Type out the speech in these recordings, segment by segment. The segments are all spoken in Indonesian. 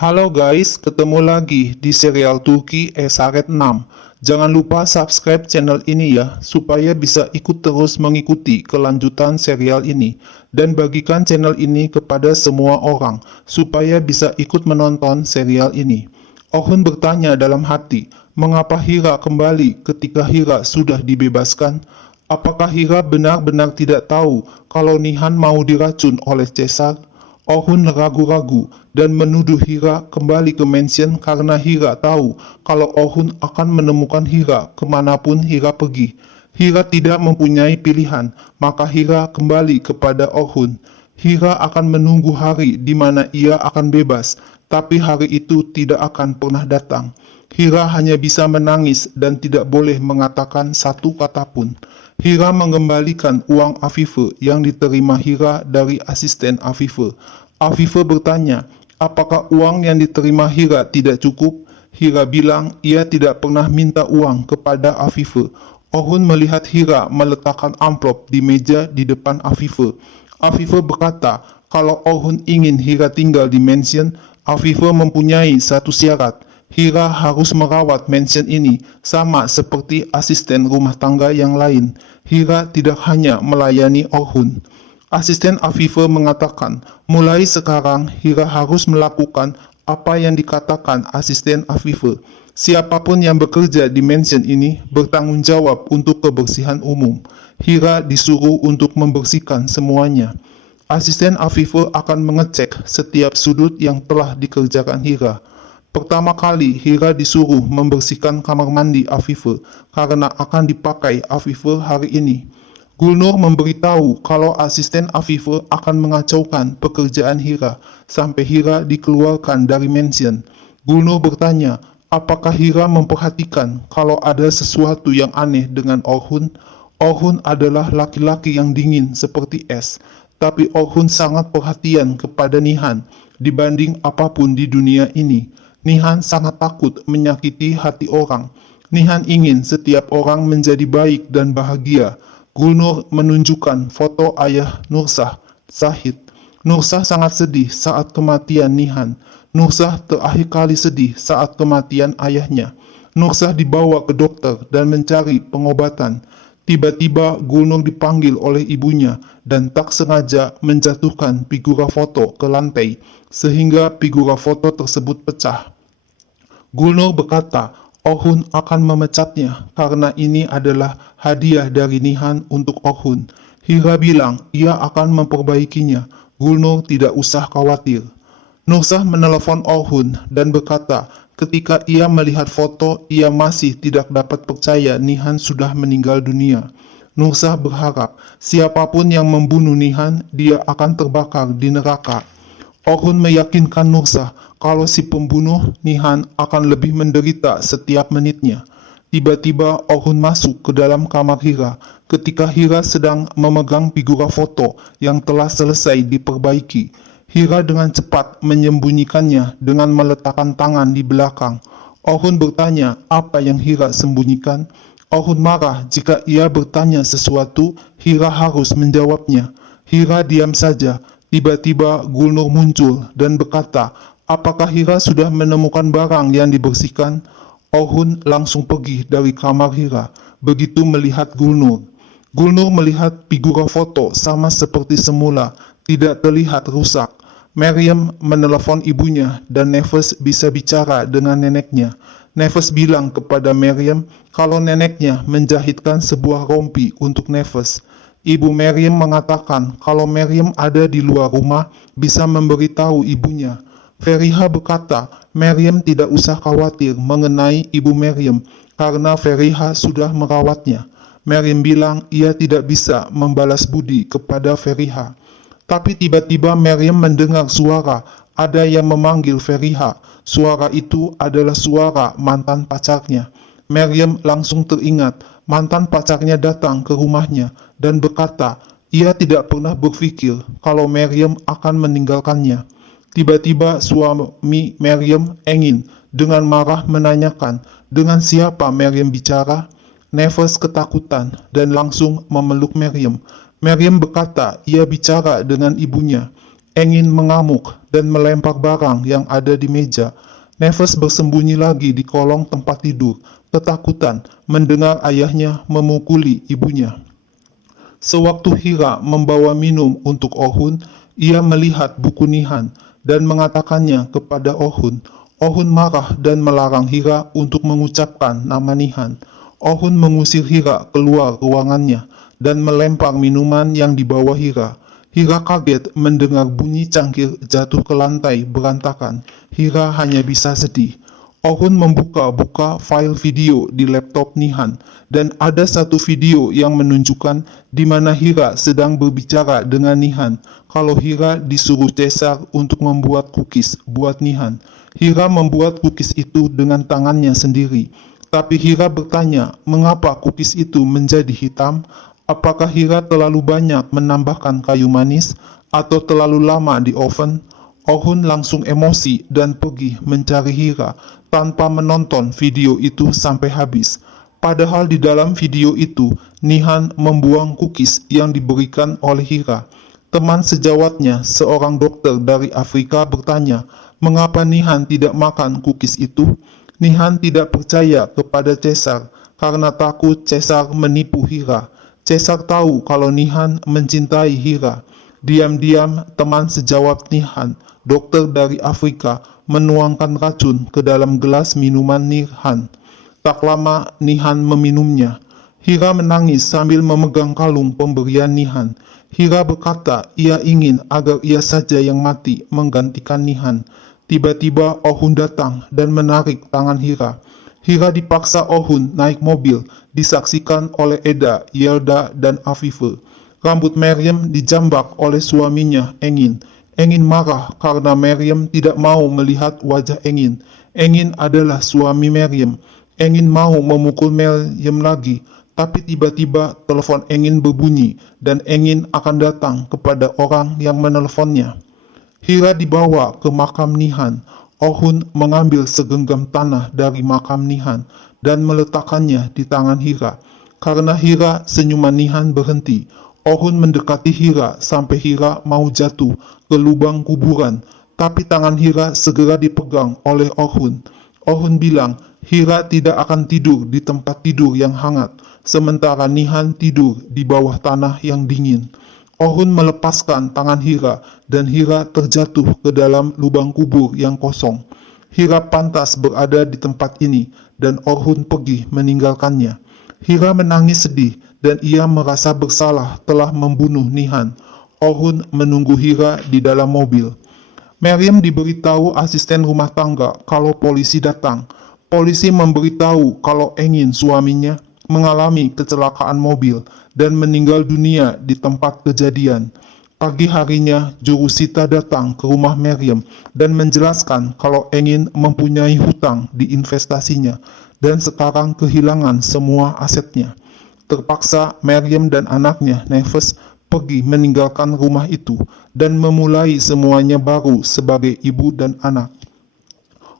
Halo guys, ketemu lagi di serial Turki Esaret 6. Jangan lupa subscribe channel ini ya, supaya bisa ikut terus mengikuti kelanjutan serial ini. Dan bagikan channel ini kepada semua orang, supaya bisa ikut menonton serial ini. Orhun bertanya dalam hati, mengapa Hira kembali ketika Hira sudah dibebaskan? Apakah Hira benar-benar tidak tahu kalau Nihan mau diracun oleh Caesar? Orhun ragu-ragu dan menuduh Hira kembali ke mansion karena Hira tahu kalau Orhun akan menemukan Hira kemanapun Hira pergi. Hira tidak mempunyai pilihan, maka Hira kembali kepada Orhun. Hira akan menunggu hari di mana ia akan bebas, tapi hari itu tidak akan pernah datang. Hira hanya bisa menangis dan tidak boleh mengatakan satu kata pun. Hira mengembalikan uang Afife yang diterima Hira dari asisten Afife. Afife bertanya, apakah uang yang diterima Hira tidak cukup? Hira bilang ia tidak pernah minta uang kepada Afife. Orhun melihat Hira meletakkan amplop di meja di depan Afife. Afife berkata, kalau Orhun ingin Hira tinggal di mansion, Afife mempunyai satu syarat. Hira harus merawat mansion ini sama seperti asisten rumah tangga yang lain. Hira tidak hanya melayani Orhun. Asisten Afife mengatakan, mulai sekarang Hira harus melakukan apa yang dikatakan asisten Afife. Siapapun yang bekerja di mansion ini bertanggung jawab untuk kebersihan umum. Hira disuruh untuk membersihkan semuanya. Asisten Afife akan mengecek setiap sudut yang telah dikerjakan Hira. Pertama kali Hira disuruh membersihkan kamar mandi Afife karena akan dipakai Afife hari ini. Gulnur memberitahu kalau asisten Afife akan mengacaukan pekerjaan Hira sampai Hira dikeluarkan dari mansion. Gulnur bertanya, apakah Hira memperhatikan kalau ada sesuatu yang aneh dengan Orhun? Orhun adalah laki-laki yang dingin seperti es, tapi Orhun sangat perhatian kepada Nihan dibanding apapun di dunia ini. Nihan sangat takut menyakiti hati orang. Nihan ingin setiap orang menjadi baik dan bahagia. Gulnur menunjukkan foto ayah Nursah, Zahid. Nursah sangat sedih saat kematian Nihan. Nursah terakhir kali sedih saat kematian ayahnya. Nursah dibawa ke dokter dan mencari pengobatan. Tiba-tiba Gulnur dipanggil oleh ibunya dan tak sengaja menjatuhkan figura foto ke lantai, sehingga figura foto tersebut pecah. Gulnur berkata, Orhun akan memecatnya karena ini adalah hadiah dari Nihan untuk Orhun. Hira bilang ia akan memperbaikinya. Gulnur tidak usah khawatir. Nursah menelepon Orhun dan berkata, ketika ia melihat foto, ia masih tidak dapat percaya Nihan sudah meninggal dunia. Nursah berharap siapapun yang membunuh Nihan, dia akan terbakar di neraka. Orhun meyakinkan Nursah kalau si pembunuh Nihan akan lebih menderita setiap menitnya. Tiba-tiba Orhun masuk ke dalam kamar Hira ketika Hira sedang memegang figura foto yang telah selesai diperbaiki. Hira dengan cepat menyembunyikannya dengan meletakkan tangan di belakang. Orhun bertanya apa yang Hira sembunyikan. Orhun marah jika ia bertanya sesuatu, Hira harus menjawabnya. Hira diam saja. Tiba-tiba Gulnur muncul dan berkata, apakah Hira sudah menemukan barang yang dibersihkan? Orhun langsung pergi dari kamar Hira begitu melihat Gulnur. Gulnur melihat figura foto sama seperti semula, tidak terlihat rusak. Meryem menelepon ibunya dan Nefes bisa bicara dengan neneknya. Nefes bilang kepada Meryem kalau neneknya menjahitkan sebuah rompi untuk Nefes. Ibu Meryem mengatakan kalau Meryem ada di luar rumah bisa memberitahu ibunya. Feriha berkata, Meryem tidak usah khawatir mengenai ibu Meryem karena Feriha sudah merawatnya. Meryem bilang ia tidak bisa membalas budi kepada Feriha. Tapi tiba-tiba Meryem mendengar suara, ada yang memanggil Feriha. Suara itu adalah suara mantan pacarnya. Meryem langsung teringat, mantan pacarnya datang ke rumahnya dan berkata, ia tidak pernah berpikir kalau Meryem akan meninggalkannya. Tiba-tiba suami Meryem Engin dengan marah menanyakan, dengan siapa Meryem bicara? Nefes ketakutan dan langsung memeluk Meryem. Meryem berkata ia bicara dengan ibunya. Engin mengamuk dan melempar barang yang ada di meja. Neves bersembunyi lagi di kolong tempat tidur, ketakutan mendengar ayahnya memukuli ibunya. Sewaktu Hira membawa minum untuk Ohun, ia melihat buku Nihan dan mengatakannya kepada Ohun. Ohun marah dan melarang Hira untuk mengucapkan nama Nihan. Ohun mengusir Hira keluar ruangannya dan melempar minuman yang dibawa Hira. Hira kaget mendengar bunyi cangkir jatuh ke lantai berantakan. Hira hanya bisa sedih. Ohun membuka-buka file video di laptop Nihan dan ada satu video yang menunjukkan di mana Hira sedang berbicara dengan Nihan kalau Hira disuruh Caesar untuk membuat cookies buat Nihan. Hira membuat cookies itu dengan tangannya sendiri. Tapi Hira bertanya, mengapa cookies itu menjadi hitam? Apakah Hira terlalu banyak menambahkan kayu manis atau terlalu lama di oven? Ohun langsung emosi dan pergi mencari Hira tanpa menonton video itu sampai habis. Padahal di dalam video itu, Nihan membuang cookies yang diberikan oleh Hira. Teman sejawatnya, seorang dokter dari Afrika bertanya, mengapa Nihan tidak makan cookies itu? Nihan tidak percaya kepada Caesar karena takut Caesar menipu Hira. Caesar tahu kalau Nihan mencintai Hira. Diam-diam teman sejawat Nihan, dokter dari Afrika, menuangkan racun ke dalam gelas minuman Nihan. Tak lama Nihan meminumnya. Hira menangis sambil memegang kalung pemberian Nihan. Hira berkata ia ingin agar ia saja yang mati menggantikan Nihan. Tiba-tiba Ohun datang dan menarik tangan Hira. Hira dipaksa Ohun naik mobil, disaksikan oleh Eda, Yelda, dan Afife. Rambut Meryem dijambak oleh suaminya, Engin. Engin marah karena Meryem tidak mau melihat wajah Engin. Engin adalah suami Meryem. Engin mau memukul Meryem lagi, tapi tiba-tiba telepon Engin berbunyi dan Engin akan datang kepada orang yang menelponnya. Hira dibawa ke makam Nihan. Ohun mengambil segenggam tanah dari makam Nihan dan meletakkannya di tangan Hira. Karena Hira, senyuman Nihan berhenti. Ohun mendekati Hira sampai Hira mau jatuh ke lubang kuburan, tapi tangan Hira segera dipegang oleh Ohun. Ohun bilang, Hira tidak akan tidur di tempat tidur yang hangat, sementara Nihan tidur di bawah tanah yang dingin. Ohun melepaskan tangan Hira dan Hira terjatuh ke dalam lubang kubur yang kosong. Hira pantas berada di tempat ini dan Ohun pergi meninggalkannya. Hira menangis sedih dan ia merasa bersalah telah membunuh Nihan. Ohun menunggu Hira di dalam mobil. Meryem diberitahu asisten rumah tangga kalau polisi datang. Polisi memberitahu kalau Engin suaminya mengalami kecelakaan mobil dan meninggal dunia di tempat kejadian. Pagi harinya, jurusita datang ke rumah Meryem dan menjelaskan kalau Engin mempunyai hutang di investasinya dan sekarang kehilangan semua asetnya. Terpaksa Meryem dan anaknya Neves pergi meninggalkan rumah itu dan memulai semuanya baru sebagai ibu dan anak.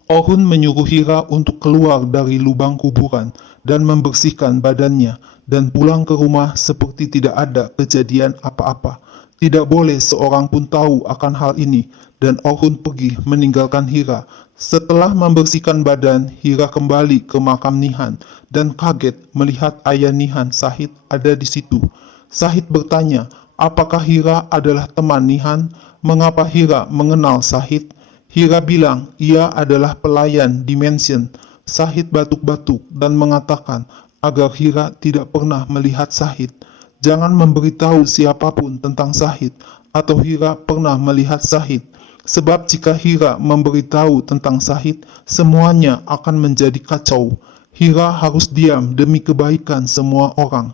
Ohun menyuruh Hira untuk keluar dari lubang kuburan dan membersihkan badannya dan pulang ke rumah seperti tidak ada kejadian apa-apa. Tidak boleh seorang pun tahu akan hal ini dan Ohun pergi meninggalkan Hira. Setelah membersihkan badan, Hira kembali ke makam Nihan dan kaget melihat ayah Nihan, Sahid, ada di situ. Sahid bertanya, apakah Hira adalah teman Nihan? Mengapa Hira mengenal Sahid? Hira bilang ia adalah pelayan di mansion. Sahid batuk-batuk dan mengatakan agar Hira tidak pernah melihat Sahid. Jangan memberitahu siapapun tentang Sahid atau Hira pernah melihat Sahid. Sebab jika Hira memberitahu tentang Sahid, semuanya akan menjadi kacau. Hira harus diam demi kebaikan semua orang.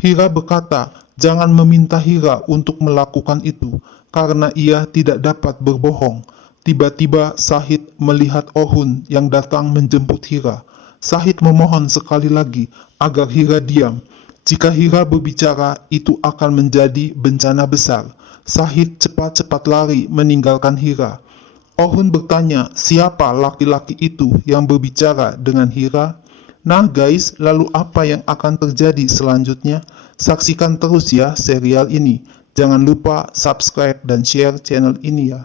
Hira berkata, jangan meminta Hira untuk melakukan itu, karena ia tidak dapat berbohong. Tiba-tiba Sahid melihat Ohun yang datang menjemput Hira. Sahid memohon sekali lagi agar Hira diam. Jika Hira berbicara, itu akan menjadi bencana besar. Sahid cepat-cepat lari meninggalkan Hira. Ohun bertanya, siapa laki-laki itu yang berbicara dengan Hira? Nah guys, lalu apa yang akan terjadi selanjutnya? Saksikan terus ya serial ini. Jangan lupa subscribe dan share channel ini ya.